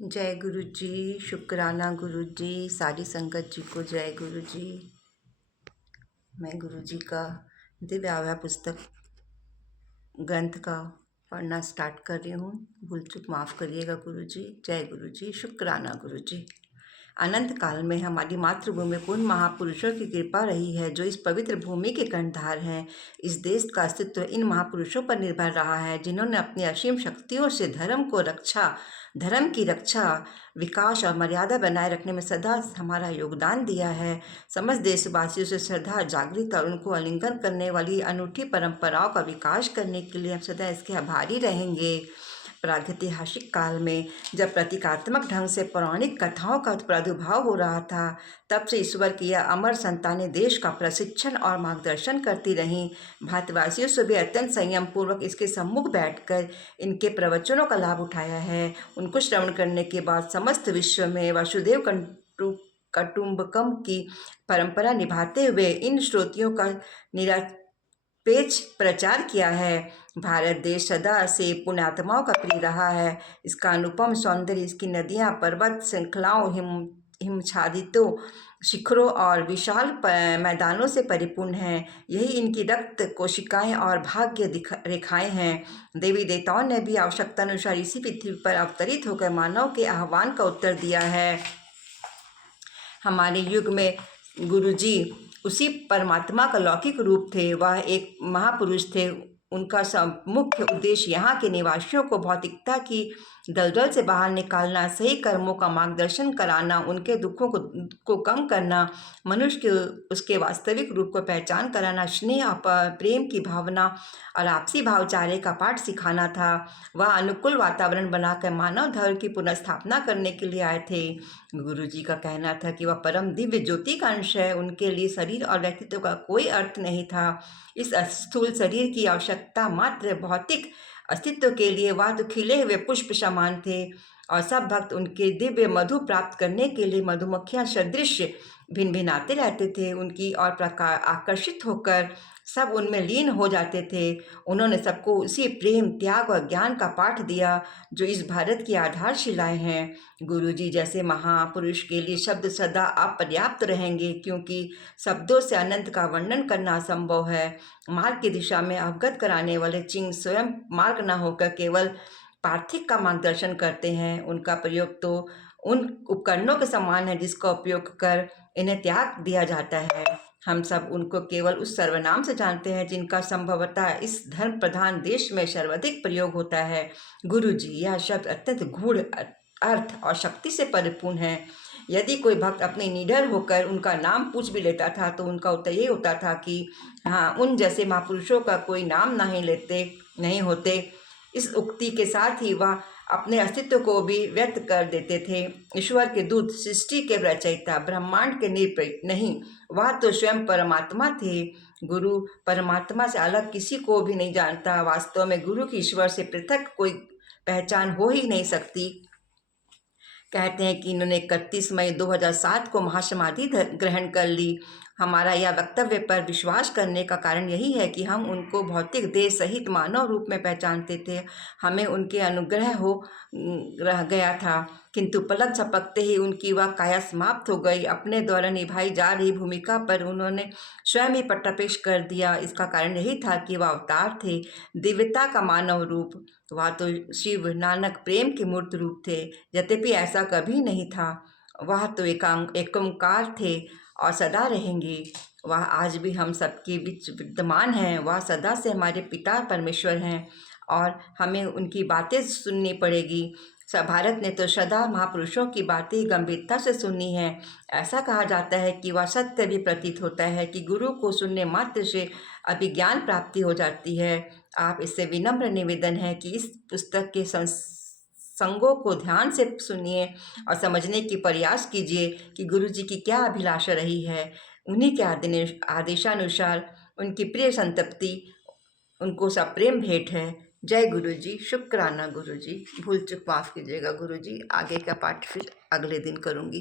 जय गुरु जी। शुक्राना गुरु जी। सारी संगत जी को जय गुरु जी। मैं गुरु जी का दिव्य आव्या पुस्तक ग्रंथ का पढ़ना स्टार्ट कर रही हूँ। भूल चूक माफ़ करिएगा गुरु जी। जय गुरु जी। शुक्राना गुरु जी। अनंत काल में हमारी मातृभूमि में उन महापुरुषों की कृपा रही है जो इस पवित्र भूमि के कर्णधार हैं। इस देश का अस्तित्व इन महापुरुषों पर निर्भर रहा है, जिन्होंने अपनी असीम शक्तियों से धर्म की रक्षा, विकास और मर्यादा बनाए रखने में सदा हमारा योगदान दिया है। समस्त देशवासियों से श्रद्धा जागृत और उनको आलिंगन करने वाली अनूठी परंपराओं का विकास करने के लिए हम सदा इसके आभारी रहेंगे। प्रागैतिहासिक काल में जब प्रतीकात्मक ढंग से पौराणिक कथाओं का प्रादुर्भाव हो रहा था, तब से ईश्वर की यह अमर संतानें देश का प्रशिक्षण और मार्गदर्शन करती रहीं। भारतवासियों से भी अत्यंत संयम पूर्वक इसके सम्मुख बैठकर इनके प्रवचनों का लाभ उठाया है। उनको श्रवण करने के बाद समस्त विश्व में वसुधैव कुटुम्बकम की परंपरा निभाते हुए इन श्रोतियों का निरपेक्ष प्रचार किया है। भारत देश सदा से पुण्यात्माओं का प्रिय रहा है। इसका अनुपम सौंदर्य, इसकी नदियाँ, पर्वत श्रृंखलाओं, हिमच्छादितों शिखरों और विशाल मैदानों से परिपूर्ण हैं। यही इनकी रक्त कोशिकाएं और भाग्य रेखाएं हैं। देवी देवताओं ने भी आवश्यकता अनुसार इसी पृथ्वी पर अवतरित होकर मानव के आह्वान का उत्तर दिया है। हमारे युग में गुरु जी उसी परमात्मा का लौकिक रूप थे। वह एक महापुरुष थे। उनका मुख्य उद्देश्य यहाँ के निवासियों को भौतिकता की दलदल से बाहर निकालना, सही कर्मों का मार्गदर्शन कराना, उनके दुखों को कम करना, मनुष्य के उसके वास्तविक रूप को पहचान कराना, स्नेह और प्रेम की भावना और आपसी भाईचारे का पाठ सिखाना था। वह अनुकूल वातावरण बनाकर मानव धर्म की पुनर्स्थापना करने के लिए आए थे। गुरु जी का कहना था कि वह परम दिव्य ज्योति का अंश है। उनके लिए शरीर और व्यक्तित्व का कोई अर्थ नहीं था। इस स्थूल शरीर की आवश्यकता मात्र भौतिक अस्तित्व के लिए वह तो खिले हुए पुष्प समान थे, और सब भक्त उनके दिव्य मधु प्राप्त करने के लिए मधुमक्खियां सदृश भिनभिनाते रहते थे। उनकी और प्रकार आकर्षित होकर सब उनमें लीन हो जाते थे। उन्होंने सबको उसी प्रेम, त्याग और ज्ञान का पाठ दिया जो इस भारत की आधारशिलाएं हैं। गुरु जी जैसे महापुरुष के लिए शब्द सदा अपर्याप्त रहेंगे, क्योंकि शब्दों से अनंत का वर्णन करना असंभव है। मार्ग की दिशा में अवगत कराने वाले चिन्ह स्वयं मार्ग न होकर केवल पार्थिव का मार्गदर्शन करते हैं। उनका प्रयोग तो उन उपकरणों के समान है जिसका उपयोग कर इन्हें त्याग दिया जाता है। हम सब उनको केवल उस सर्वनाम से जानते हैं जिनका संभवतः इस धर्म प्रधान देश में सर्वाधिक प्रयोग होता है। गुरु जी, यह शब्द अत्यंत गूढ़ अर्थ और शक्ति से परिपूर्ण है। यदि कोई भक्त अपने निडर होकर उनका नाम पूछ भी लेता था तो उनका उत्तर ये होता था कि हाँ, उन जैसे महापुरुषों का कोई नाम नहीं होते। इस उक्ति के साथ ही वह अपने अस्तित्व को भी व्यक्त कर देते थे। ईश्वर के दूत, सृष्टि के रचयिता, ब्रह्मांड के निरपेक्ष नहीं, वह तो स्वयं परमात्मा थे। गुरु परमात्मा से अलग किसी को भी नहीं जानता। वास्तव में गुरु की ईश्वर से पृथक कोई पहचान हो ही नहीं सकती। कहते हैं कि इन्होंने 31 मई 2007 को महासमाधि ग्रहण कर ली। हमारा यह वक्तव्य पर विश्वास करने का कारण यही है कि हम उनको भौतिक देह सहित मानव रूप में पहचानते थे। हमें उनके अनुग्रह हो रह गया था, किंतु पलक झपकते ही उनकी वह काया समाप्त हो गई। अपने द्वारा निभाई जा रही भूमिका पर उन्होंने स्वयं ही पट्टापेश कर दिया। इसका कारण यही था कि वह अवतार थे, दिव्यता का मानव रूप। वह तो शिव नानक प्रेम के मूर्त रूप थे। यद्यपि ऐसा कभी नहीं था। वह तो एक ओंकार थे और सदा रहेंगे। वह आज भी हम सबके बीच विद्यमान हैं। वह सदा से हमारे पिता परमेश्वर हैं और हमें उनकी बातें सुननी पड़ेगी। भारत ने तो सदा महापुरुषों की बातें गंभीरता से सुनी है। ऐसा कहा जाता है कि वह सत्य भी प्रतीत होता है कि गुरु को सुनने मात्र से अभिज्ञान प्राप्ति हो जाती है। आप इससे विनम्र निवेदन है कि इस पुस्तक के संगों को ध्यान से सुनिए और समझने की प्रयास कीजिए कि गुरु जी की क्या अभिलाषा रही है। उन्हीं के आदेशानुसार उनकी प्रिय संतप्ति उनको सब प्रेम भेंट है। जय गुरु जी। शुक्राना गुरु जी। भूल चूक माफ़ कीजिएगा गुरु जी। आगे का पाठ फिर अगले दिन करूँगी।